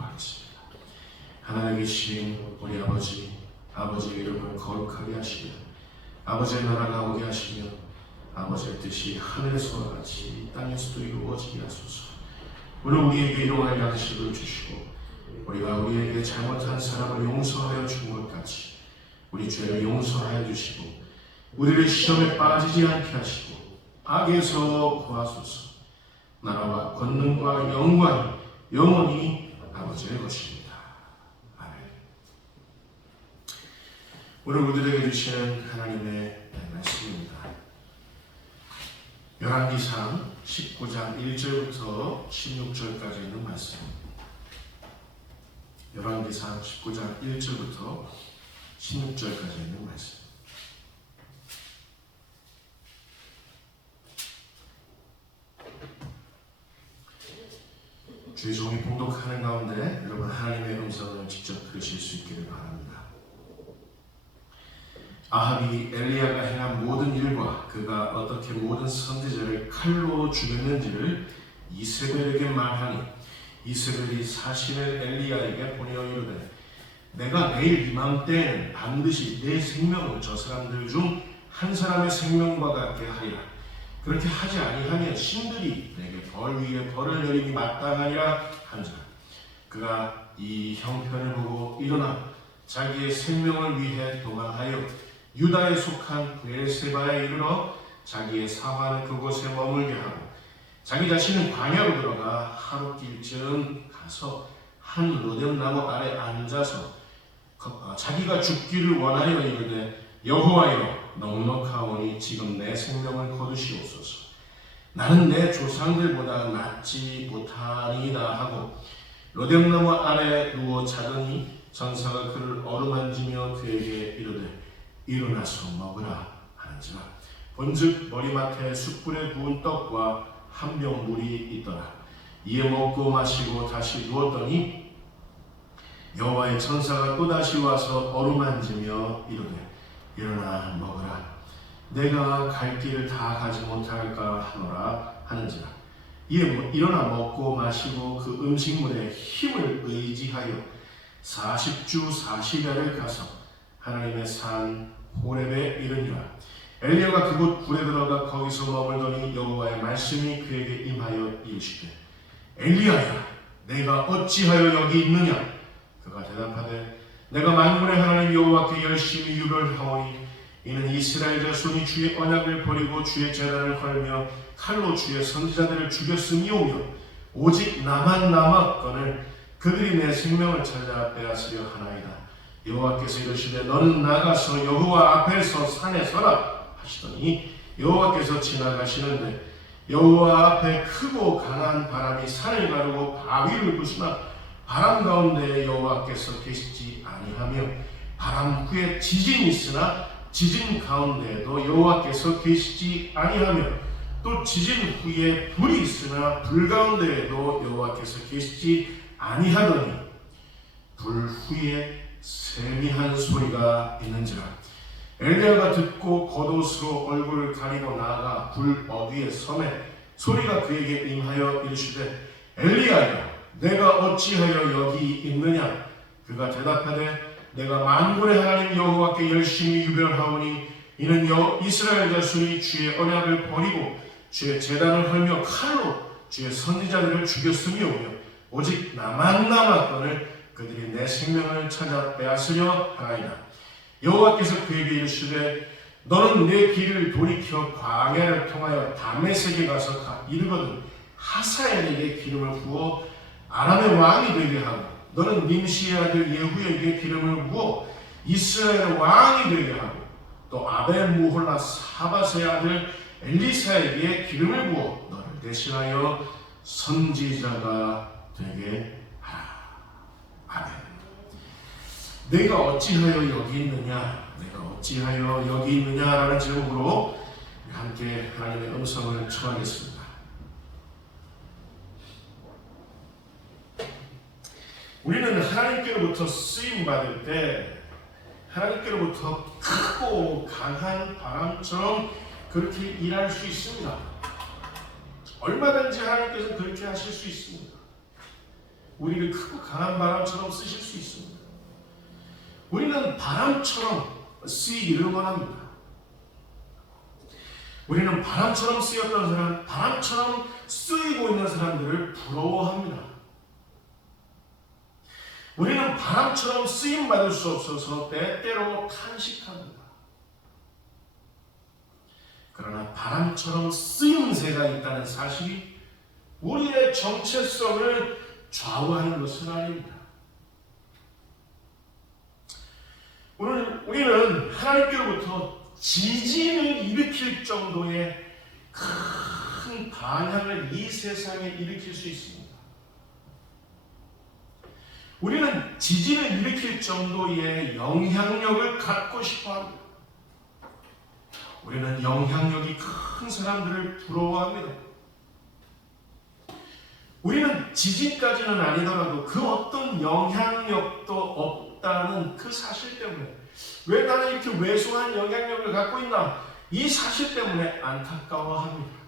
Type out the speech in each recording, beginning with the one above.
기도하겠습니다. 하나님 계신 우리 아버지의 이름을 거룩하게 하시며 아버지의 나라가 오게 하시며 아버지의 뜻이 하늘에서와 같이 이 땅에서도 이루어지게 하소서. 오늘 우리에게 일용할 양식을 주시고 우리가 우리에게 잘못한 사람을 용서하여 준 것 같이 우리 죄를 용서하여 주시고 우리를 시험에 빠지지 않게 하시고 악에서 구하소서. 나라와 권능과 영광이 영원히 아버지의 것입니다. 아멘. 오늘 우리들에게 주시는 하나님의 말씀입니다. 열왕기상 19장 1절부터 16절까지 있는 말씀. 열왕기상 19장 1절부터 16절까지 있는 말씀. 주의 종이 봉독하는 가운데 여러분 하나님의 음성을 직접 들으실 수 있기를 바랍니다. 아합이 엘리야가 행한 모든 일과 그가 어떻게 모든 선지자를 칼로 죽였는지를 이세벨에게 말하니 이세벨이 사실을 엘리야에게 보내어 이르되 내가 내일 이맘때에는 반드시 내 생명을 저 사람들 중 한 사람의 생명과 같게 하리라. 그렇게 하지 아니하면 신들이 내게 벌 위에 벌을 내림이 마땅하니라 한지라. 그가 이 형편을 보고 일어나 자기의 생명을 위해 도망하여 유다에 속한 브엘세바에 이르러 자기의 사환을 그곳에 머물게 하고 자기 자신은 광야로 들어가 하룻길쯤 가서 한 로뎀나무 아래 앉아서 자기가 죽기를 원하여 이르되 여호와여 넉넉하오니 지금 내 생명을 거두시옵소서. 나는 내 조상들보다 낫지 못하니이다 하고 로뎀나무 아래 누워 자더니 전사가 그를 어루만지며 그에게 이르되 일어나서 먹으라 하는지라. 본즉 머리맡에 숯불에 구운 떡과 한 병 물이 있더라. 이에 먹고 마시고 다시 누웠더니 여호와의 천사가 또다시 와서 어루만지며 이르되 일어나 먹으라. 내가 갈 길을 다 가지 못할까 하노라 하는지라. 이에 일어나 먹고 마시고 그 음식물에 힘을 의지하여 40주 40야를 가서 하나님의 산 호렙에 이르니라. 엘리야가 그곳 굴에 들어가 거기서 머물더니 여호와의 말씀이 그에게 임하여 이르시되 엘리야야 내가 어찌하여 여기 있느냐. 그가 대답하되 내가 만군의 하나님 여호와께 열심히 유별하오니 이는 이스라엘 자손이 주의 언약을 버리고 주의 제단을 헐며 칼로 주의 선지자들을 죽였음이오며 오직 나만 남았거늘 그들이 내 생명을 찾아 빼앗으려 하나이다. 여호와께서 이르시되 너는 나가서 여호와 앞에서 산에 서라 하시더니 여호와께서 지나가시는데 여호와 앞에 크고 강한 바람이 산을 가르고 바위를 부수나 바람 가운데 여호와께서 계시지 아니하며 바람 후에 지진이 있으나 지진 가운데에도 여호와께서 계시지 아니하며 또 지진 후에 불이 있으나 불 가운데에도 여호와께서 계시지 아니하더니 불 후에 세미한 소리가 있는지라. 엘리야가 듣고 겉옷으로 얼굴을 가리고 나아가 불 어귀에 서매 소리가 그에게 임하여 이르시되 엘리야야 내가 어찌하여 여기 있느냐. 그가 대답하되 내가 만군의 하나님 여호와께 열심히 유별하오니 이는 이스라엘 자손이 주의 언약을 버리고 주의 제단을 헐며 칼로 주의 선지자들을 죽였음이오며 오직 나만 남았거늘 그들이 내 생명을 찾아 빼앗으려 하나이다. 여호와께서 그에게 이르시되 너는 내 길을 돌이켜 광야를 통하여 다메섹에 가서 이르거든 하사엘에게 기름을 부어 아람의 왕이 되게 하고 너는 nim시의 아들 예후에게 기름을 부어 이스라엘의 왕이 되게 하고 또 아벤무홀라 사밧의 아들 엘리사에게 기름을 부어 너를 대신하여 선지자가 되게 하라. 아멘. 내가 어찌하여 여기 있느냐, 내가 어찌하여 여기 있느냐라는 제목으로 함께 하나님의 음성을 청하겠습니다. 우리는 하나님께로부터 쓰임받을 때 하나님께로부터 크고 강한 바람처럼 그렇게 일할 수 있습니다. 얼마든지 하나님께서 그렇게 하실 수 있습니다. 우리를 크고 강한 바람처럼 쓰실 수 있습니다. 우리는 바람처럼 쓰이기를 원합니다. 우리는 바람처럼 쓰였던 사람, 바람처럼 쓰이고 있는 사람들을 부러워합니다. 우리는 바람처럼 쓰임받을 수 없어서 때때로 탄식합니다. 그러나 바람처럼 쓰임새가 있다는 사실이 우리의 정체성을 좌우하는 것은 아닙니다. 우리는 하나님께로부터 지진을 일으킬 정도의 큰 반향을 이 세상에 일으킬 수 있습니다. 우리는 지진을 일으킬 정도의 영향력을 갖고 싶어 합니다. 우리는 영향력이 큰 사람들을 부러워합니다. 우리는 지진까지는 아니더라도 그 어떤 영향력도 없다는 그 사실 때문에, 왜 나는 이렇게 왜소한 영향력을 갖고 있나, 이 사실 때문에 안타까워합니다.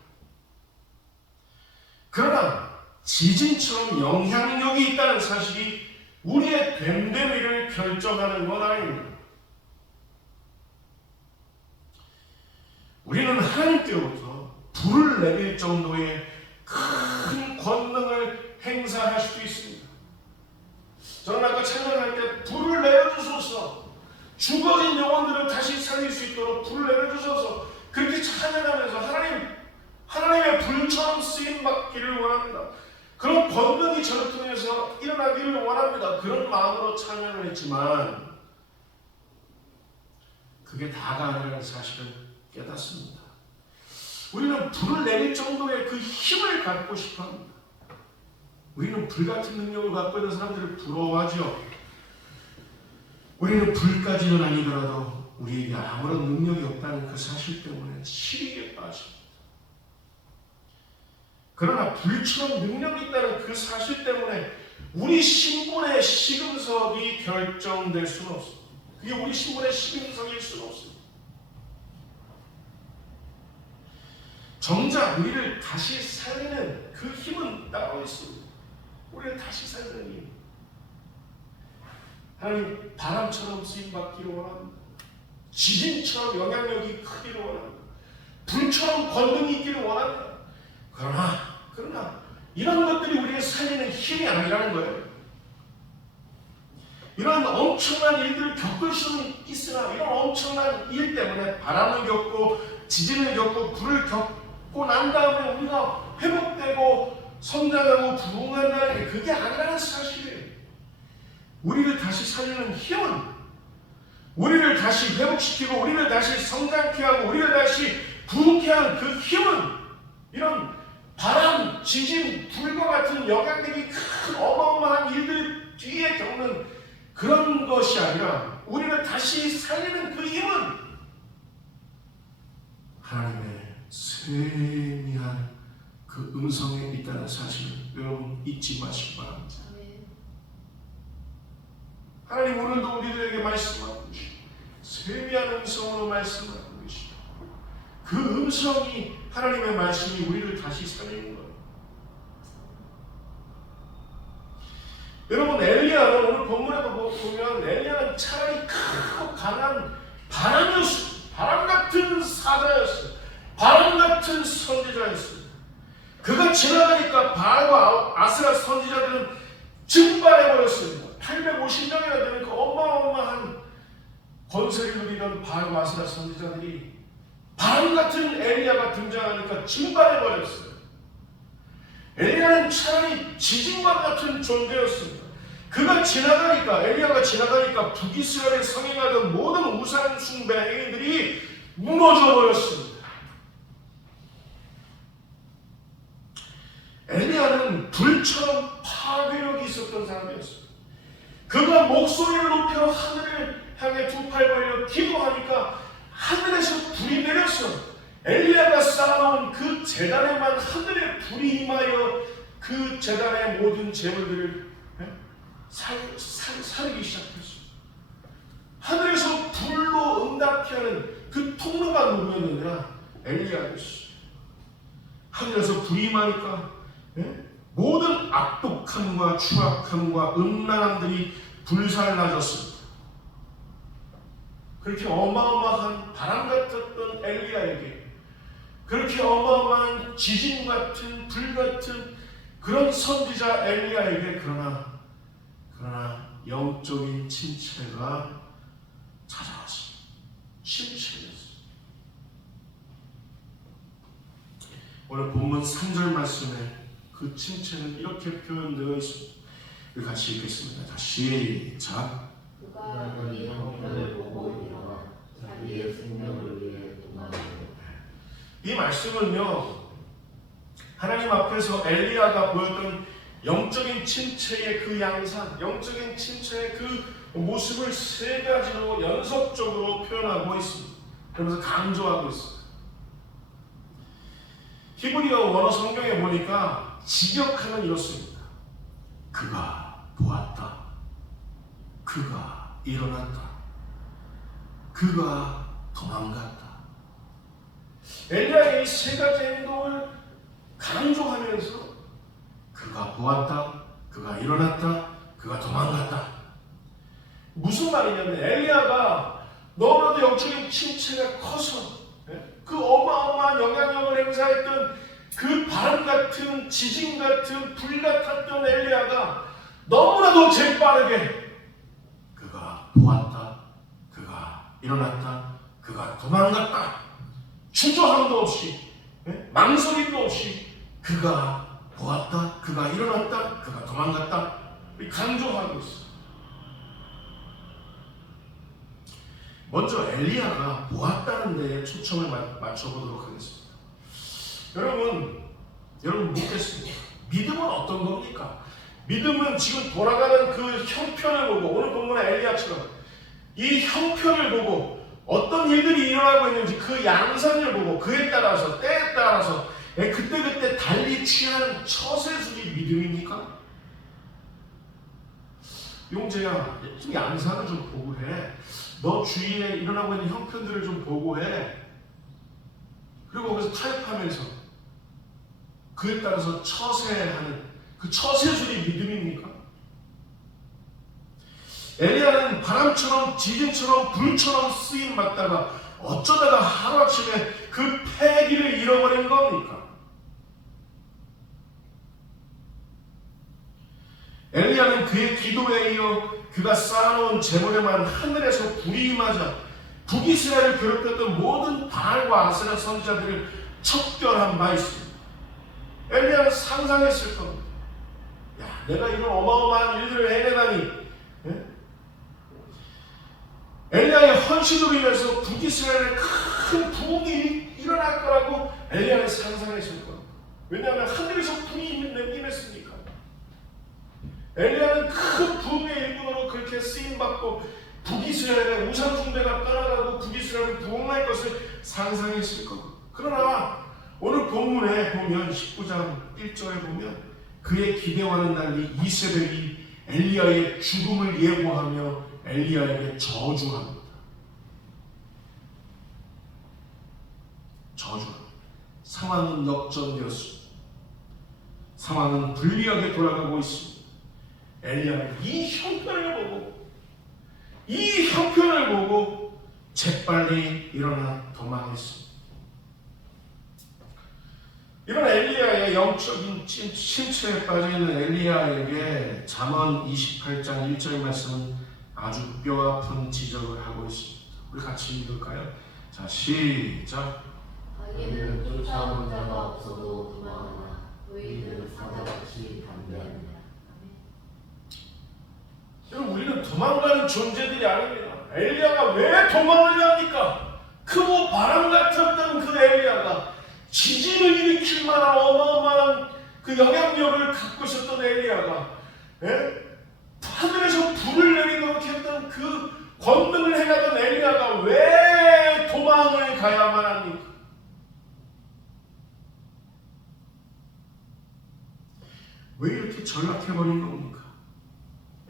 그러나 지진처럼 영향력이 있다는 사실이 우리의 됨됨이를 결정하는 건 아닙니다. 우리는 하나님께로부터 불을 내릴 정도의 큰 권능을 행사할 수도 있습니다. 저는 아까 찬양할 때 불을 내려주소서, 죽어진 영혼들을 다시 살릴 수 있도록 불을 내려주소서, 그렇게 찬양하면서 하나님의 불처럼 쓰임받기를 원합니다. 그런 권능이 저를 통해서 일어나기를 원합니다. 그런 마음으로 찬양을 했지만 그게 다가 아니라는 사실을 깨닫습니다. 우리는 불을 내릴 정도의 그 힘을 갖고 싶어합니다. 우리는 불같은 능력을 갖고 있는 사람들을 부러워하죠. 우리는 불까지는 아니더라도 우리에게 아무런 능력이 없다는 그 사실 때문에 시리게 빠집니다. 그러나 불처럼 능력이 있다는 그 사실 때문에 우리 신분의 시금석이 결정될 수는 없습니다. 그게 우리 신분의 시금석일 수는 없습니다. 정작 우리를 다시 살리는 그 힘은 따로 있습니다. 우리를 다시 살리는 힘. 하나님, 바람처럼 쓰임받기를 원합니다. 지진처럼 영향력이 크기를 원합니다. 불처럼 권능이 있기를 원합니다. 그러나 이런 것들이 우리를 살리는 힘이 아니라는 거예요. 이런 엄청난 일들을 겪을 수는 있으나 이런 엄청난 일 때문에 바람을 겪고 지진을 겪고 불을 겪고 난 다음에 우리가 회복되고 성장하고 부흥한다는 게 그게 아니라는 사실이에요. 우리를 다시 살리는 힘은, 우리를 다시 회복시키고 우리를 다시 성장케 하고 우리를 다시 부흥케 하는 그 힘은 이런 바람, 지진, 불과 같은 영향력이 큰 어마어마한 일들 뒤에 겪는 그런 것이 아니라 우리를 다시 살리는 그 힘은 하나님의 세미한 그 음성에 있다는 사실을 여러분 잊지 마시기 바랍니다. 하나님 오늘도 우리들에게 말씀하고 계시고 세미한 음성으로 말씀하고 계시고 그 음성이 하나님의 말씀이 우리를 다시 살리는 거예요. 여러분, 엘리야는 오늘 본문에도 보면 엘리야는 차라리 크고 강한 바람이었어요. 바람 같은 사자였어요. 바람 같은 선지자였어요. 그가 지나가니까 바알과 아스라 선지자들은 증발해버렸습니다. 850명이나 되는 그 어마어마한 권세를 누리던 바알과 아스라 선지자들이 바람 같은 엘리야가 등장하니까 증발해버렸어요. 엘리야는 차라리 지진과 같은 존재였습니다. 그가 지나가니까, 엘리야가 지나가니까 북이스라엘에 성행하던 모든 우상 숭배 행위들이 무너져 버렸습니다. 엘리야는 불처럼 파괴력이 있었던 사람이었어요. 그가 목소리를 높여 하늘을 향해 두 팔 벌려 기도하니까 하늘에서 불이 내렸어. 엘리야가 쌓아놓은 그 제단에만 하늘의 불이 임하여 그 제단의 모든 제물들을 사르기 시작했어. 하늘에서 불로 응답케 하는 그 통로가 누구였느냐? 엘리야였어. 하늘에서 불이 임하니까 모든 악독함과 추악함과 음란함들이 불살라졌습니다. 그렇게 어마어마한 바람 같았던 엘리야에게 그렇게 어마어마한 지진 같은 불 같은 그런 선지자 엘리야에게 그러나 영적인 침체가 찾아왔습니다. 침체였습니다. 오늘 본문 3절 말씀에 그 침체는 이렇게 표현되어 있습니다. 우리 같이 읽겠습니다. 자, 시작. 그가 그의 형편을 보고 일어나 자기의 생명을 위해 도망하였다. 이 말씀은요, 하나님 앞에서 엘리야가 보였던 영적인 침체의 그 양상, 영적인 침체의 그 모습을 세 가지로 연속적으로 표현하고 있습니다. 그러면서 강조하고 있습니다. 히브리어 원어 성경에 보니까 직역하면 이렇습니다. 그가 보았다. 그가 일어났다. 그가 도망갔다. 엘리야의 이 세 가지 행동을 강조하면서 그가 보았다. 그가 일어났다. 그가 도망갔다. 무슨 말이냐면 엘리야가 너무나도 영적인 침체가 커서 그 어마어마한 영향력을 행사했던 그 바람 같은 지진 같은 불 같았던 엘리야가 너무나도 재빠르게 그가 보았다, 그가 일어났다, 그가 도망갔다, 주저함도 없이 망설임도 없이 그가 보았다, 그가 일어났다, 그가 도망갔다 강조하고 있어. 먼저 엘리야가 보았다는 데에 초점을 맞춰보도록 하겠습니다. 여러분 묻겠습니다. 믿음은 어떤 겁니까? 믿음은 지금 돌아가는 그 형편을 보고 오늘 본문의 엘리야처럼 이 형편을 보고 어떤 일들이 일어나고 있는지 그 양상을 보고 그에 따라서 때에 따라서 그때그때 달리 취하는 처세술이 믿음입니까? 용재야, 좀 양상을 좀 보고 해. 너 주위에 일어나고 있는 형편들을 좀 보고 해. 그리고 거기서 타협하면서 그에 따라서 처세하는 그 처세술이 믿음입니까? 엘리야는 바람처럼 지진처럼 불처럼 쓰임 받다가 어쩌다가 하루아침에 그 패기를 잃어버린 겁니까? 엘리야는 그의 기도에 이어 그가 쌓아놓은 재물에만 하늘에서 불이 임하자 북이스라엘을 괴롭혔던 모든 바알과 아세라 선지자들을 척결한 바 있습니다. 엘리야는 상상했을 겁니다. 야, 내가 이런 어마어마한 일들을 해내다니. 엘리야의 헌신으로 인해서 북이스라엘에 큰 부흥이 일어날 거라고 엘리야는 상상했을 겁니다. 왜냐하면 하늘에서 불이 임했으니까. 엘리야는 큰 부흥의 일꾼으로 그렇게 쓰임받고 북이스라엘의 우상 숭배가 떠나가고 북이스라엘이 부흥할 것을 상상했을 겁니다. 그러나 오늘 본문에 보면 19장 1절에 보면 그의 기대와는 달리 이세벨이 엘리야의 죽음을 예고하며 엘리야에게 저주합니다. 저주합니다. 상황은 역전되었습니다. 상황은 불리하게 돌아가고 있습니다. 엘리야는 이 형편을 보고 재빨리 일어나 도망했습니다. 이런 엘리야의 영적인 침체에 빠져있는 엘리야에게 잠언 28장 1절 말씀은 아주 뼈아픈 지적을 하고 있습니다. 우리 같이 읽을까요? 자, 시작. 너희는 쫓아오는 자가 없어도 도망하나 너희는 사자같이 담대하느냐. 여러분, 우리는 도망가는 존재들이 아닙니다. 엘리야가 왜 도망을 합니까? 크고 바람 같았던 그 엘리야가 지진을 일으킬 만한 어마어마한 그 영향력을 갖고 있었던 엘리야가 하늘에서 불을 내리도록 했던 그 권능을 행하던 엘리야가 왜 도망을 가야만 합니까? 왜 이렇게 전락해버린 겁니까?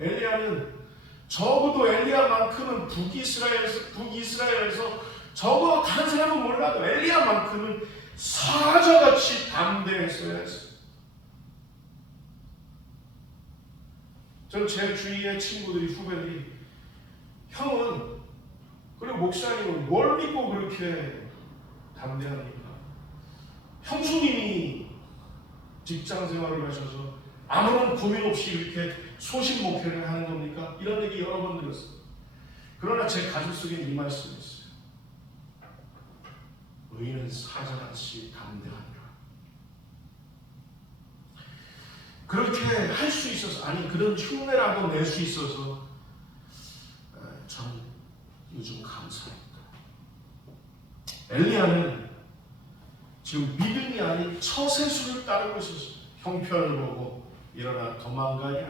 엘리야는 적어도 엘리야만큼은 북이스라엘에서 적어도 다른 사람은 몰라도 엘리야만큼은 사자같이 담대했어야 했어요. 저는 제 주위의 친구들이, 후배들이, 형은 그리고 목사님은 뭘 믿고 그렇게 담대합니까? 형수님이 직장 생활을 하셔서 아무런 고민 없이 이렇게 소신 목회를 하는 겁니까? 이런 얘기 여러 번 들었어요. 그러나 제 가슴 속에 이 말씀이 있어요. 의인은 사자같이 담대하니라. 그렇게 할 수 있어서, 아니 그런 흉내라도 낼 수 있어서 저는 요즘 감사합니다. 엘리야는 지금 믿음이 아닌 처세술을 따르고 있었어요. 형편을 보고 일어나 도망가야.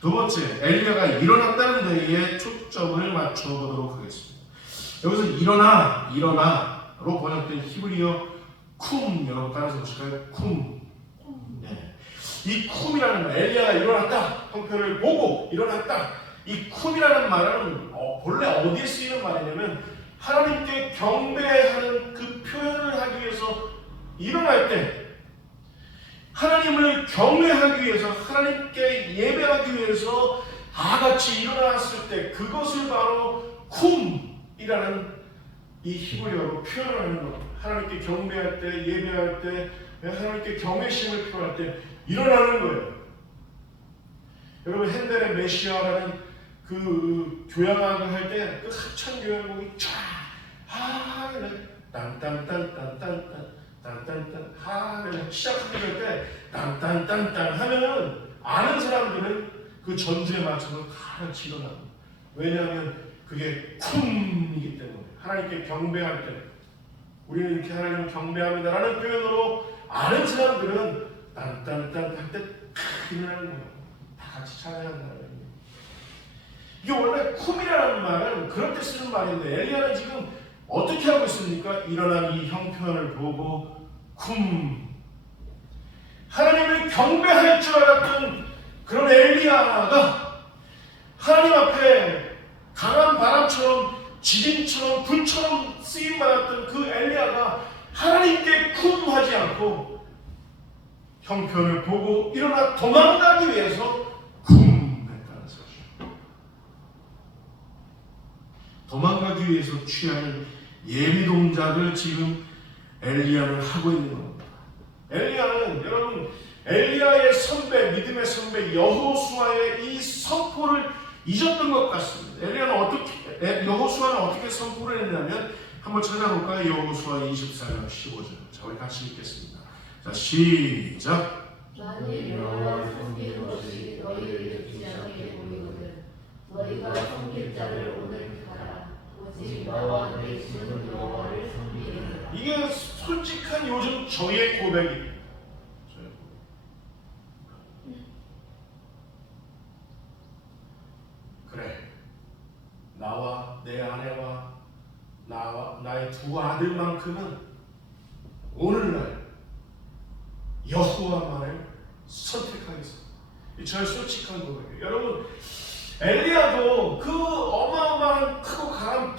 두 번째, 엘리야가 일어났다는 데에 초점을 맞춰보도록 하겠습니다. 여기서 일어나로 번역된 히브리어 쿰, 여러분 따라서 보실까요? 쿰. 네. 이 쿰이라는 말, 엘리야가 일어났다, 형편을 보고 일어났다. 이 쿰이라는 말은 본래 어디에 쓰이는 말이냐면 하나님께 경배하는 그 표현을 하기 위해서 일어날 때, 하나님을 경외하기 위해서, 하나님께 예배하기 위해서 다 같이 일어났을 때, 그것을 바로 쿰이라는 이 히브리어로 표현하는 것. 하나님께 경배할 때, 예배할 때, 하나님께 경외심을 표할 때 일어나는 거예요. 여러분 핸델의 메시아라는 그 교향악을 할 때 그 합창 교향곡이 쫙 딴딴딴딴딴딴 딴딴딴 하면 시작하게 될 때 딴딴딴딴 하면은 아는 사람들은 그 전주에 맞춰서 다 같이 일어납니다. 왜냐하면 그게 쿰이기 때문에 하나님께 경배할 때 우리는 이렇게 하나님을 경배합니다라는 표현으로 아는 사람들은 딴딴딴 할 때 일어나는 거예요. 다 같이 찬양한다는 거예요. 이게 원래 쿰이라는 말은 그럴 때 쓰는 말인데 엘리야는 지금 어떻게 하고 있습니까? 일어난 이 형편을 보고 쿰. 하나님을 경배할 줄 알았던 그런 엘리야가 하나님 앞에 강한 바람처럼 지진처럼 불처럼 쓰임받았던 그 엘리야가 하나님께 쿰하지 않고 형편을 보고 일어나 도망가기 위해서 쿰했다는 사실. 도망가기 위해서 취하는 예비 동작을 지금 엘리야는 하고 있는 겁니다. 엘리야는 여러분 엘리야의 선배, 믿음의 선배 여호수아의 이 선포를 잊었던 것 같습니다. 여호수아는 어떻게 선포를 했냐면 한번 찾아볼까요? 여호수아 24장 15절. 자, 우리 같이 읽겠습니다. 자, 시작. 만일 여호와를 섬기는 것이 너희에게 귀하게 보이거든 너희가 섬길 자를 오늘 가라. 오직 나와 내 집은 여호와를 섬기리라. 이게 솔직한 요즘 저의 고백입니다. 그래, 나와 내 아내와 나의 두 아들만큼은 오늘날 여호와만을 선택하겠습니다. 저의 솔직한 고백이에요. 여러분, 엘리야도 그 어마어마한 크고 강한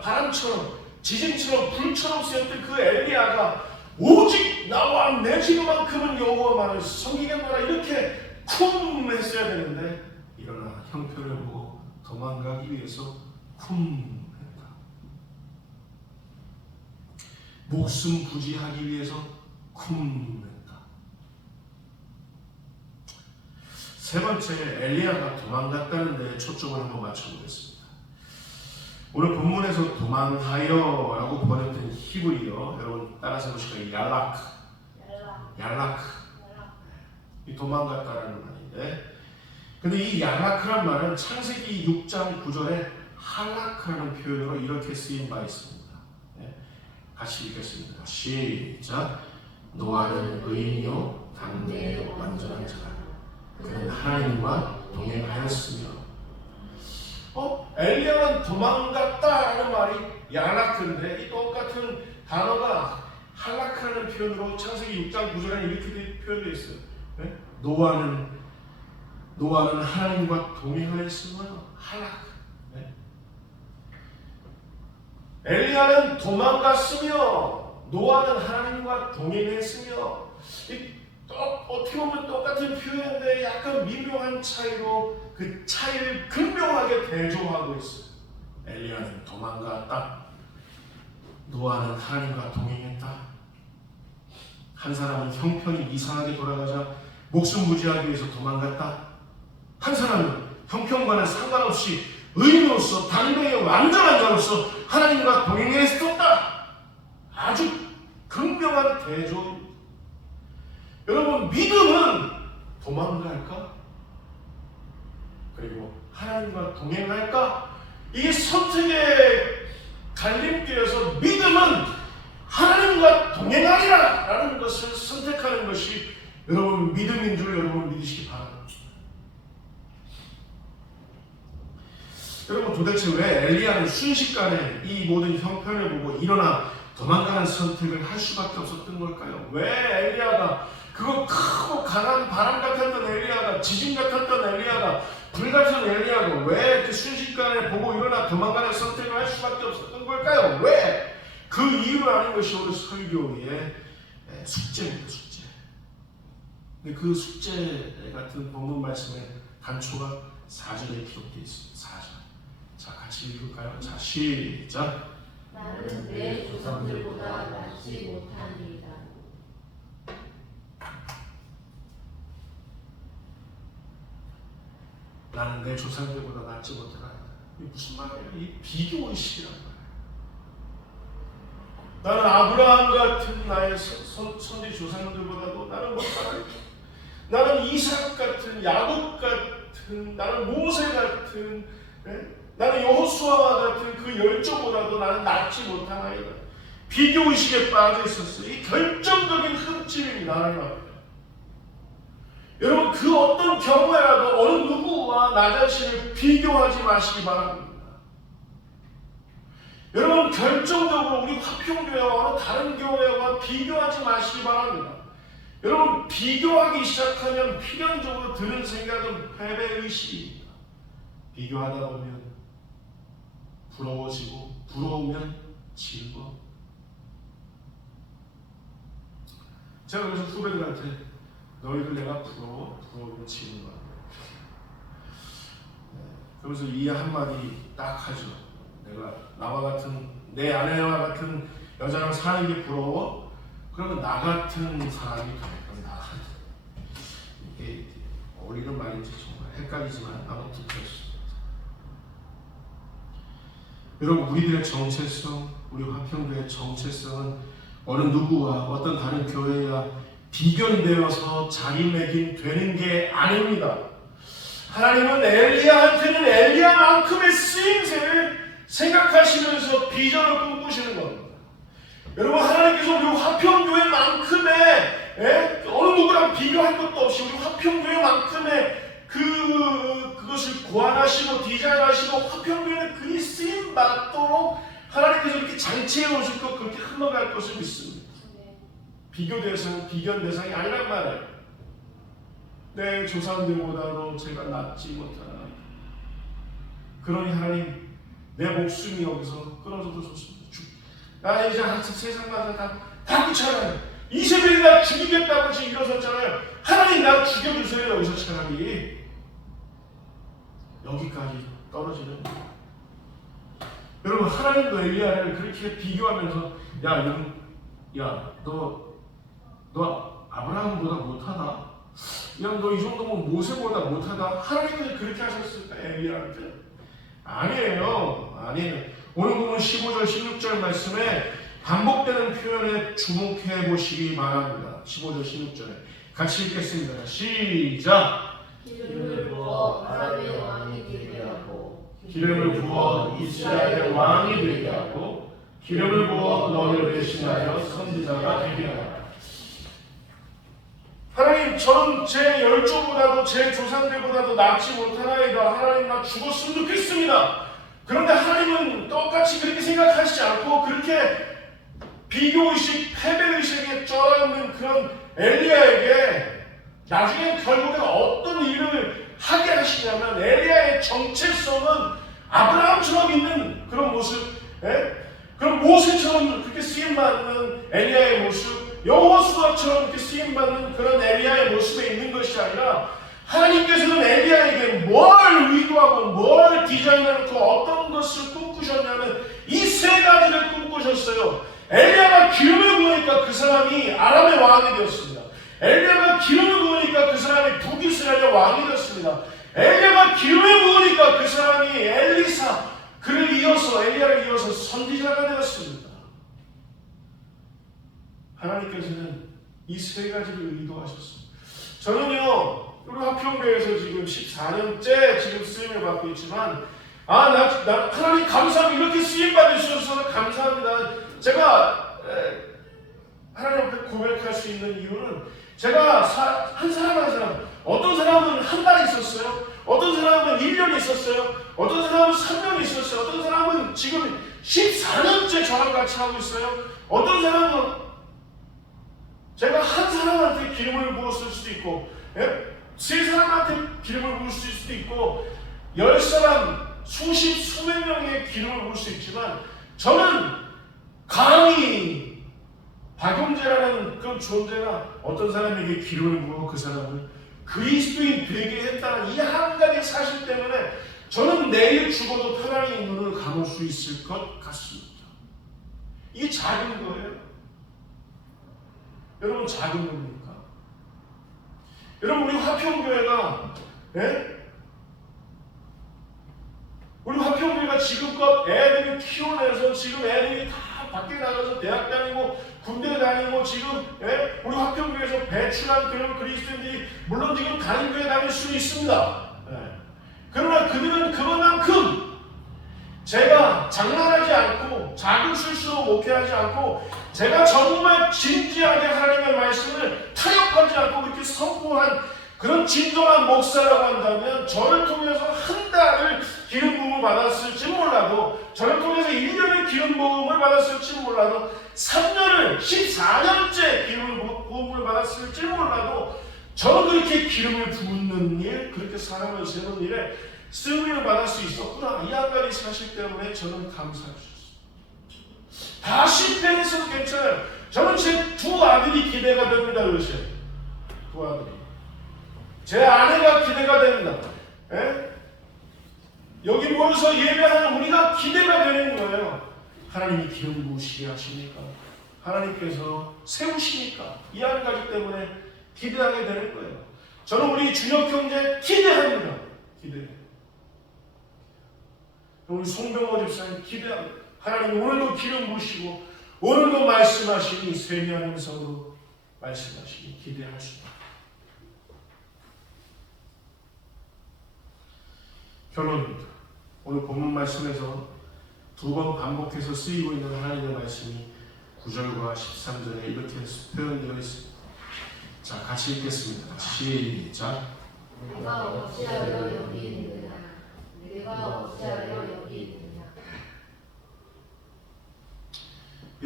바람처럼 지진처럼 불처럼 쓰였던 그 엘리야가 오직 나와 내 집만큼은 여호와만을 섬기겠노라 이렇게 쿵 했어야 되는데 일어나 형편을 보고 도망가기 위해서 쿵 했다. 목숨 부지하기 위해서 쿵 했다. 세 번째, 엘리야가 도망갔다는 데 초점을 한번 맞춰보겠습니다. 오늘 본문에서 도망하여 라고 번역된 히브리어, 여러분 따라서 보실까요? 얄라크. 이 도망갔다라는 말인데, 근데 이 얄라크란 말은 창세기 6장 9절에 할라크라는 표현으로 이렇게 쓰인 바 있습니다. 네. 같이 읽겠습니다. 시작. 노아는 의인이요 담대하고 완전한 자라. 그는 하나님과 동행하였으며. 엘리야는 도망갔다라는 말이 얄라크인데 이 똑같은 단어가 할라크라는 표현으로 창세기 6장 9절에 이렇게 표현되어 있어요. 네? 노아는 하나님과 동행하였으며 할라크. 네? 엘리야는 도망갔으며 노아는 하나님과 동행했으며 어떻게 보면 똑같은 표현인데 약간 미묘한 차이로 그 차이를 극명하게 대조하고 있어요. 엘리야는 도망갔다. 노아는 하나님과 동행했다. 한 사람은 형편이 이상하게 돌아가자 목숨 부지하기 위해서 도망갔다. 한 사람은 형편과는 상관없이 의인으로서 당대의 완전한 자로서 하나님과 동행했었다. 아주 극명한 대조입니다. 여러분, 믿음은 도망갈까? 그리고 하나님과 동행할까? 이게 선택의 갈림길에서 믿음은 하나님과 동행하리라 라는 것을 선택하는 것이 여러분 믿음인 줄 여러분 믿으시기 바랍니다. 여러분, 도대체 왜 엘리야는 순식간에 이 모든 형편을 보고 일어나 도망가는 선택을 할 수밖에 없었던 걸까요? 왜 엘리야가, 그거 크고 강한 바람 같았던 엘리야가, 지진 같았던 엘리야가, 불 같은 엘리야가 왜 이렇게 순식간에 보고 일어나 도망가는 선택을 할 수밖에 없었던 걸까요? 왜? 그 이유를 아는 것이 오늘 설교의 숙제입니다. 숙제. 근데 그 숙제 같은 본문 말씀의 단초가 4절에 기록되어 있습니다. 4절. 자, 같이 읽을까요? 자, 시작. 나는 내 조상들보다 낫지 못하니이다. 나는 내 조상들보다 낫지 못하다. 이게 무슨 말이에요? 이 비교의식이란 말이에요. 나는 아브라함 같은 나의 선지 조상들보다도 나는 못하다. 나는 이삭 같은, 야곱 같은, 나는 모세 같은, 나는 여호수아와 같은 그 열조보다도 나는 낫지 못하나이다. 비교의식에 빠져 있었어요. 이 결정적인 흠집입니다. 하나님 앞에. 여러분, 그 어떤 경우에라도 어느 누구와 나 자신을 비교하지 마시기 바랍니다. 여러분, 결정적으로 우리 화평교회와 어느 다른 교회와 비교하지 마시기 바랍니다. 여러분, 비교하기 시작하면 필연적으로 드는 생각은 패배의식입니다. 비교하다 보면 부러워지고, 부러우면 즐거워. 제가 그래서 후배들한테 너희들 내가 부러우면 지는 거야. 그러면서 이 한마디 딱 하죠. 내가 나와 같은, 내 아내와 같은 여자랑 사는 게 부러워? 그러면 나 같은 사람이 돼. 그럼 나 같은. 이게 어울리는 말인지 정말 헷갈리지만 아무튼 그렇습니다. 여러분, 우리들의 정체성, 우리 화평교회의 정체성은 어느 누구와 어떤 다른 교회와 비견되어서 자리매김 되는 게 아닙니다. 하나님은 엘리야한테는 엘리야만큼의 쓰임새를 생각하시면서 비전을 꿈꾸시는 겁니다. 여러분, 하나님께서 우리 화평교회만큼의 어느 누구랑 비교할 것도 없이 우리 화평교회만큼의 그것을 고안하시고 디자인하시고 화평교회는 그리 쓰임 받도록 하나님께서 이렇게 장치해 놓으실 것, 그렇게 흘러갈 것을 믿습니다. 비교 대상, 비견 대상이 아니란 말이에요. 내 조상들보다도 제가 낫지 못하나. 그러니 하나님, 내 목숨이 여기서 끊어져도 좋습니다. 나 이제 세상마다 다 귀찮아요. 이세벨이 나 죽이겠다고 지금 일어섰잖아요. 하나님, 나 죽여주세요. 여기서 차라리 여기까지 떨어지는 거예요. 여러분, 하나님도 엘리야를 그렇게 비교하면서 너 아브라함보다 못하다. 야, 너 이 정도면 모세보다 못하다. 하나님은 그렇게 하셨을까? 엘리야한테? 아니에요. 오늘 보면 15절, 16절 말씀에 반복되는 표현에 주목해 보시기 바랍니다. 15절, 16절에 같이 읽겠습니다. 시작. 기름을 부어 아람의 왕이 되게 하고, 기름을 부어 이스라엘의 왕이 되게 하고, 기름을 부어 너를 대신하여 선지자가 되게 하라. 하나님, 저는 제 열조보다도 제 조상들보다도 낫지 못하나이다. 하나님, 나 죽었으면 좋겠습니다. 그런데 하나님은 똑같이 그렇게 생각하시지 않고 그렇게 비교의식, 패배의식에 쩔어있는 그런 엘리야에게 나중에 결국에 어떤 일을 하게 하시냐면 엘리야의 정체성은 아브라함처럼 있는 그런 모습, 그런 모세처럼 그렇게 쓰임받는 엘리야의 모습, 여호수아처럼 이렇게 쓰임받는 그런 엘리야의 모습에 있는 것이 아니라 하나님께서는 엘리야에게 뭘 의도하고 뭘 디자인해놓고 어떤 것을 꿈꾸셨냐면 이 세 가지를 꿈꾸셨어요. 엘리야가 기름을 부으니까 그 사람이 아람의 왕이 되었습니다. 엘리야가 기름을 부으니까 그 사람이 북이스라엘의 왕이 되었습니다. 엘리야가 기름을 부으니까 그 사람이 엘리사 그를 이어서 엘리야를 이어서 선지자가 되었습니다. 하나님께서는 이 세 가지를 의도하셨습니다. 저는요 우리 화평교회에서 지금 14년째 지금 쓰임을 받고 있지만 나 하나님 감사하고 이렇게 쓰임 받을 수 있어서 감사합니다. 제가 하나님 앞에 고백할 수 있는 이유는 제가 한 사람 한 사람 어떤 사람은 한 달 있었어요. 어떤 사람은 1년 있었어요. 어떤 사람은 3년 있었어요. 어떤 사람은 지금 14년째 저랑 같이 하고 있어요. 어떤 사람은 제가 한 사람한테 기름을 부었을 수도 있고 세 사람한테 기름을 부을 수도 있고 10사람 수백 명의 기름을 부을 수 있지만 저는 감히 박용재라는 그 존재가 어떤 사람에게 기름을 부어 그 사람을 그리스도인 되게 했다는 이 한 가지 사실 때문에 저는 내일 죽어도 편안히 눈을 감을 수 있을 것 같습니다. 이게 작은 거예요. 여러분 작은 겁니까? 여러분 우리 화평교회가 우리 화평교회가 지금껏 애들을 키워내서 지금 애들이 다 밖에 나가서 대학 다니고 군대 다니고 지금 우리 화평교회에서 배출한 그런 그리스도인들이 물론 지금 다른 교회 다닐 수 있습니다. 그러나 그들은 그만큼 제가 장난하지 않고 작은 실수로 목회하지 않고 제가 정말 진지하게 하나님의 말씀을 타협하지 않고 그렇게 선포한 그런 진정한 목사라고 한다면 저를 통해서 한 달을 기름 부음을 받았을지 몰라도 저를 통해서 1년의 기름 부음을 받았을지 몰라도 3년을 14년째 기름 부음을 받았을지 몰라도 저는 그렇게 기름을 붓는 일 그렇게 사람을 세우는 일에 쓰임을 받을 수 있었구나. 이 한 가지 사실 때문에 저는 감사할 수 있습니다. 다 실패해서도 괜찮아요. 저는 제 두 아들이 기대가 됩니다. 그러세요. 두 아들이. 제 아내가 기대가 됩니다. 여기 모여서 예배하는 우리가 기대가 되는 거예요. 하나님이 기름 부으시게 하십니까? 하나님께서 세우시니까 이 한 가지 때문에 기대하게 되는 거예요. 저는 우리 준혁 형제 기대합니다. 기대. 우리 송병호 집사님 기대합니다. 하나님 오늘도 기름 부으시고 오늘도 말씀하시니 세미한 음성으로 말씀하시니 기대할 수 있다. 결론입니다. 오늘 본문 말씀에서 두 번 반복해서 쓰이고 있는 하나님의 말씀이 9절과 13절에 이렇게 표현되어 있습니다. 자, 같이 읽겠습니다. 시작. 내가 어찌하여 여기 있느냐? 내가 어찌하여 여기 있느냐?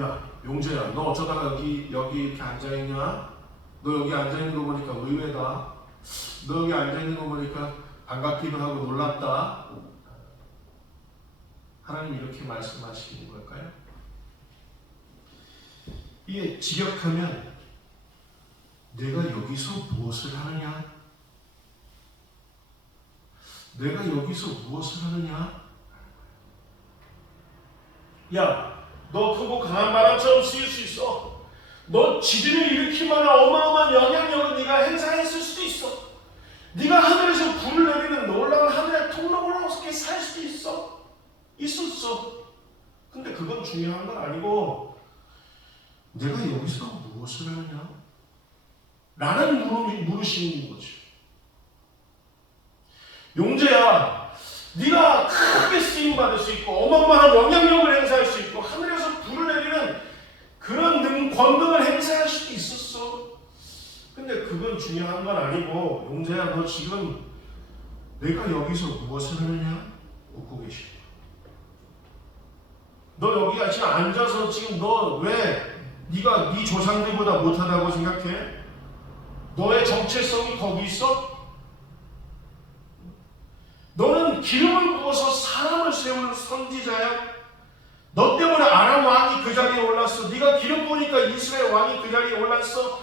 야, 용재야, 너 어쩌다가 여기 이렇게 앉아있냐? 너 여기 앉아있는 거 보니까 의외다. 너 여기 앉아있는 거 보니까 반갑기도 하고 놀랍다. 하나님 이렇게 말씀하시는 걸까요? 이게 직역하면 내가 여기서 무엇을 하느냐? 내가 여기서 무엇을 하느냐? 야, 너 크고 강한 바람처럼 쓰일 수 있어. 너 지진을 일으킬 만한 어마어마한 영향력을 네가 행사했을 수도 있어. 네가 하늘에서 불을 내리는 놀라운 하늘의 통로를 어떻게 살 수도 있어. 있었어. 근데 그건 중요한 건 아니고 내가 여기서 무엇을 하느냐? 라는 물으시는 거죠. 용재야, 네가 크게 쓰임받을 수 있고 어마어마한 영향력을 행사할 수 있고 하늘에서 불을 내리는 그런 권능을 행사할 수도 있었어. 근데 그건 중요한 건 아니고 용재야, 너 지금 내가 여기서 무엇을 하느냐? 묻고 계시고 너 여기 지금 앉아서 지금 너 왜 네가 네 조상들보다 못하다고 생각해? 너의 정체성이 거기 있어? 너는 기름을 부어서 사람을 세우는 선지자야? 너 때문에 아람 왕이 그 자리에 올랐어. 네가 기름 부으니까 이스라엘 왕이 그 자리에 올랐어.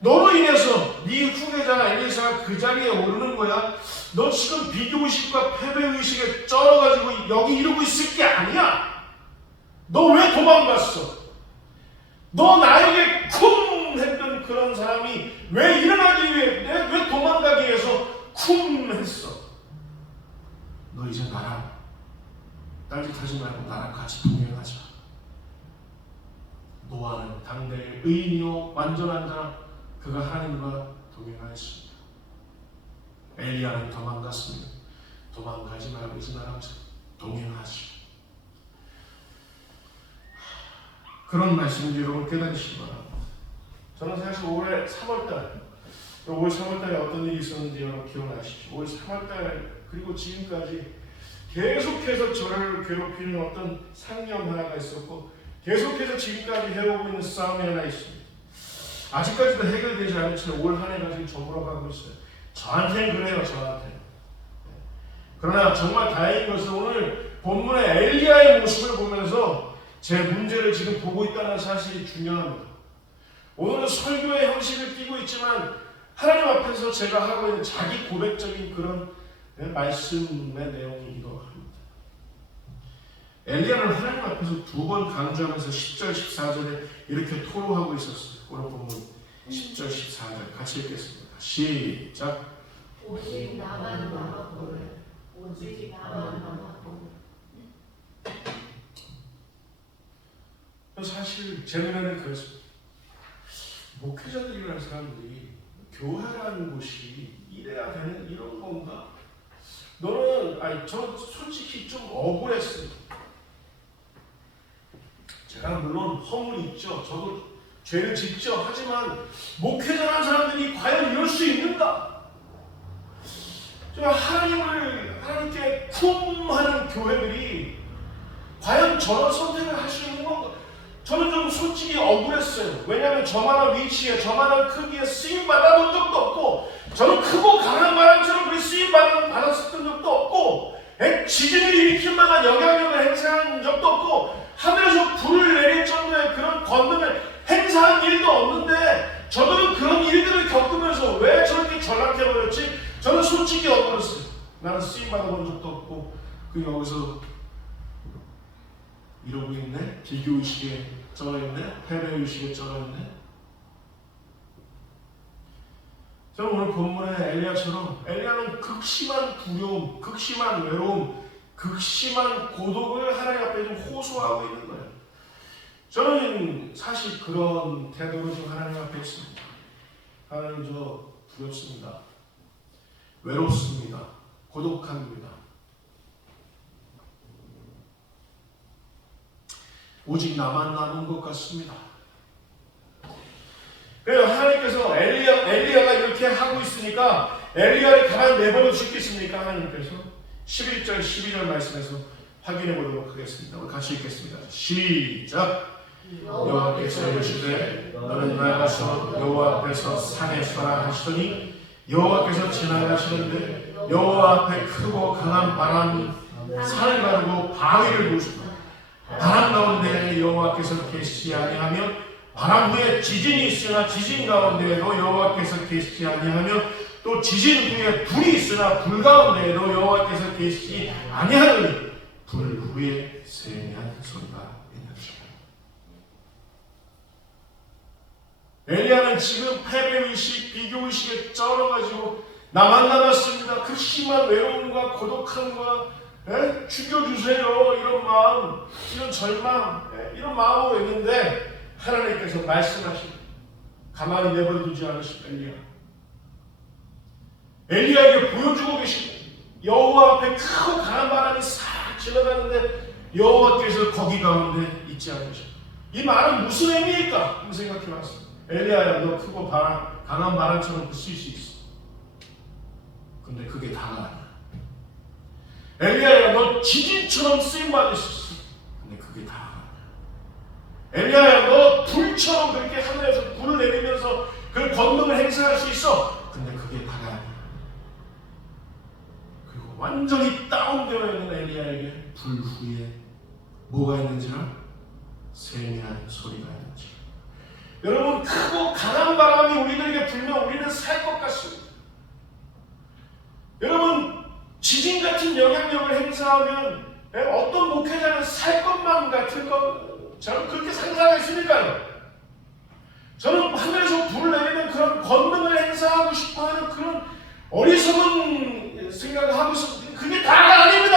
너로 인해서 네 후계자 엘리사가 그 자리에 오르는 거야. 너 지금 비교의식과 패배의식에 쩔어가지고 여기 이러고 있을 게 아니야. 너 왜 도망갔어? 너 나에게 쿵 했던 그런 사람이 왜 일어나기 위해, 왜 도망가기 위해서 쿵 했어? 너 이제 나랑 딴짓하지 말고 나랑 같이 동행하자. 노아는 당대의 의인이요 완전한 자, 그가 하나님과 동행하였습니다. 엘리야는 도망갔습니다. 도망가지 말고 이제 나랑 동행하시. 그런 말씀을 여러분 깨달으시기 바랍니다. 저는 사실 올해 3월달에 어떤 일이 있었는지 여러분 기억나시죠? 올 3월달 그리고 지금까지 계속해서 저를 괴롭히는 어떤 상념 하나가 있었고 계속해서 지금까지 해오고 있는 싸움이 하나 있습니다. 아직까지도 해결되지 않은 채 올 한 해가 지금 저물어가고 있어요. 저한테는 그래요. 저한테는. 그러나 정말 다행인 것은 오늘 본문의 엘리야의 모습을 보면서 제 문제를 지금 보고 있다는 사실이 중요합니다. 오늘은 설교의 형식을 띠고 있지만 하나님 앞에서 제가 하고 있는 자기 고백적인 그런 말씀의 내용이기도 합니다. 엘리야는 하나님 앞에서 두 번 강조하면서 10절, 14절에 이렇게 토로하고 있었어요. 오늘 본문 10절, 14절 같이 읽겠습니다. 시작. 오직 나만 남았거늘. 오직 나만 남았거늘. 사실 제 눈에는 그렇습니다. 목회자들이라는 사람들이 교회라는 곳이 이래야 되는 이런 건가? 저 솔직히 좀 억울했어요. 제가 물론 허물이 있죠. 저도 죄를 짓죠. 하지만 목회자라는 사람들이 과연 이럴 수 있는가? 하나님께 품하는 교회들이 과연 저런 선택을 할 수 있는 건가? 저는 좀 솔직히 억울했어요. 왜냐하면 저만한 위치에 저만한 크기에 쓰임 받아본 적도 없고 저는 크고 강한 바람처럼 그리 쓰임 받았었던 적도 없고 지진을 일으킬 만한 영향력을 행사한 적도 없고 하늘에서 불을 내릴 정도의 그런 권능을 행사한 일도 없는데 저들은 그런 일들을 겪으면서 왜 저렇게 전락해버렸지? 저는 솔직히 억울했어요. 나는 쓰임 받아본 적도 없고 여기서 이러고 있네? 비교의식에 쩔어있네? 패배의식에 쩔어있네? 저는 오늘 본문의 엘리야처럼 엘리야는 극심한 두려움, 극심한 외로움, 극심한 고독을 하나님 앞에 좀 호소하고 있는 거예요. 저는 사실 그런 태도로 좀 하나님 앞에 있습니다. 하나님 저 두렵습니다. 외롭습니다. 고독합니다. 오직 나만 남은 것 같습니다. 그래서 하나님께서 엘리야가 이렇게 하고 있으니까 엘리야를 가만 내버려 주겠습니까? 하나님께서 11절 12절 말씀에서 확인해 보도록 하겠습니다. 우리 같이 읽겠습니다. 시작. 여호와께서 이르시되 너는 나가서 여호와 앞에서 산에 서라 하시더니 여호와께서 지나가시는데 여호와 앞에 크고 강한 바람이 산을 가르고 바위를 부수고 바람 가운데 여호와께서 계시지 아니하며 바람 후에 지진이 있으나 지진 가운데에도 여호와께서 계시지 아니하며 또 지진 후에 불이 있으나 불 가운데에도 여호와께서 계시지 아니하느니 불 후에 세미한 소리가 있느니라. 엘리야는 지금 패배의식, 비교의식에 쩔어가지고 나만 남았습니다. 그 심한 외로움과 고독함과 죽여주세요 이런 마음, 이런 절망, 이런 마음으로 있는데 하나님께서 말씀하시고 가만히 내버려두지 않으신 엘리야에게 보여주고 계신 여호와 앞에 크고 강한 바람이 싹 지나가는데 여호와께서 거기 가운데 있지 않으셔. 이 말은 무슨 의미일까? 한번 생각해봤습니다. 엘리야야, 너 크고 강한 바람처럼 부실 수 있어. 근데 그게 다가 아니야. 엘리야야, 너 지진처럼 쓰임받을 수 있어. 근데 그게 다가 아니야. 엘리야야, 너 불처럼 그렇게 하늘에서 불을 내리면서 그 권능을 행사할 수 있어. 근데 그게 다가 아니야. 그리고 완전히 다운되어 있는 엘리야에게 불 후에 뭐가 있는지 알아? 세미한 소리가 있는지. 여러분, 크고 강한 바람이 우리들에게 불면 우리는 살 것 같습니다. 여러분, 지진 같은 영향력을 행사하면 어떤 목회자는 살 것만 같은 것, 저는 그렇게 상상했으니까요. 저는 하늘에서 불을 내리는 그런 권능을 행사하고 싶어하는 그런 어리석은 생각을 하고 있습니다. 그게 다가 아닙니다.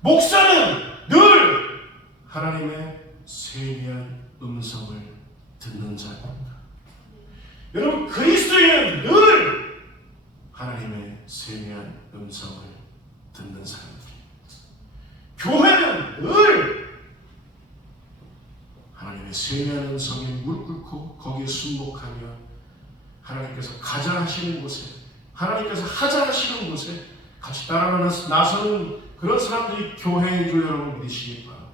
목사는 늘 하나님의 세미한 음성을 듣는 자입니다. 여러분, 그리스도인은 늘 하나님의 세미한 음성을 듣는 사람들입니다. 교회는 늘 하나님의 세미한 음성에 무릎 꿇고 거기에 순복하며 하나님께서 가자 하시는 곳에, 하나님께서 하자 하시는 곳에 같이 따라 나서는 그런 사람들이 교회인 줄 여러분 믿으시기 바랍니다.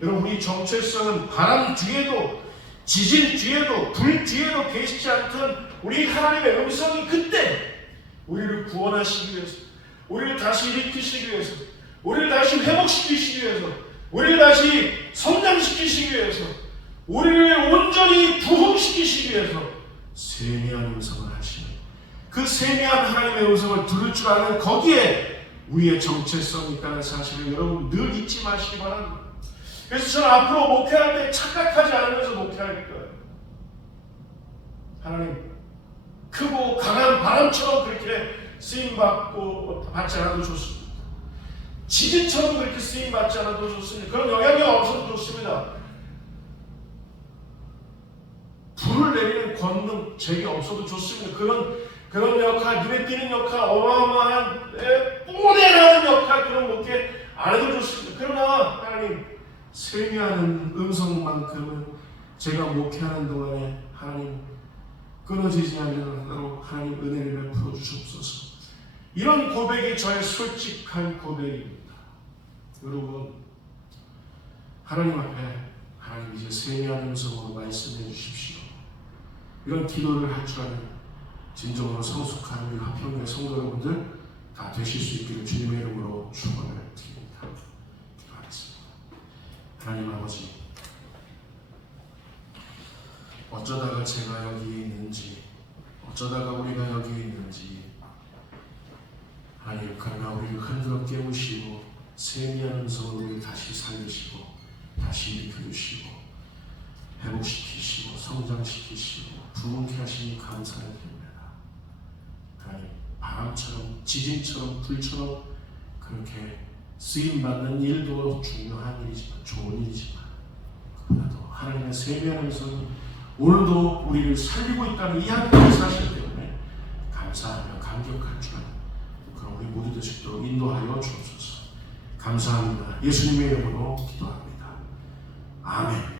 여러분, 우리 정체성은 바람 뒤에도, 지진 뒤에도, 불 뒤에도 계시지 않던 우리 하나님의 음성이 그때 우리를 구원하시기 위해서, 우리를 다시 일으키시기 위해서, 우리를 다시 회복시키시기 위해서, 우리를 다시 성장시키시기 위해서, 우리를 온전히 부흥시키시기 위해서 세미한 음성을 하시는, 그 세미한 하나님의 음성을 들을 줄 아는 거기에 우리의 정체성이 있다는 사실을 여러분 늘 잊지 마시기 바랍니다. 그래서 저는 앞으로 목회할 때 착각하지 않으면서 목회할 거예요. 하나님, 크고 강한 바람처럼 그렇게 쓰임받고 받지 않아도 좋습니다. 지진처럼 그렇게 쓰임받지 않아도 좋습니다. 그런 영향력 없어도 좋습니다. 불을 내리는 권능 제게 없어도 좋습니다. 그런 역할, 눈에 띄는 역할, 어마어마한 뽀대라는 역할, 그런 목회 안 해도 좋습니다. 그러나 하나님, 세미한 음성만큼은 제가 목회하는 동안에 하나님 끊어지지 않는 대로 하나님 은혜를 베풀어 주옵소서. 이런 고백이 저의 솔직한 고백입니다. 여러분, 하나님 앞에 하나님 이제 세미한 음성으로 말씀해 주십시오. 이런 기도를 할 줄 아는 진정으로 성숙한 우리 화평의 성도 여러분들 다 되실 수 있기를 주님의 이름으로 축원을 드립니다. 기도하겠습니다. 하나님 아버지, 어쩌다가 제가 여기 있는지, 어쩌다가 우리가 여기 있는지, 하나님, 그러나 우리를 흔들어 깨우시고 세미한 음성을 우리를 다시 살리시고 다시 일으켜주시고 회복시키시고 성장시키시고 부흥케 하시니 감사를 드립니다. 하나님, 바람처럼 지진처럼 불처럼 그렇게 쓰임받는 일도 중요한 일이지만 좋은 일이지만 그보다도 하나님의 세미한 음성이 오늘도 우리를 살리고 있다는 이 하나님의 사실 때문에 감사하며 감격할 줄 아는 그런 우리 모두 될 수 있도록 인도하여 주옵소서. 감사합니다. 예수님의 이름으로 기도합니다. 아멘.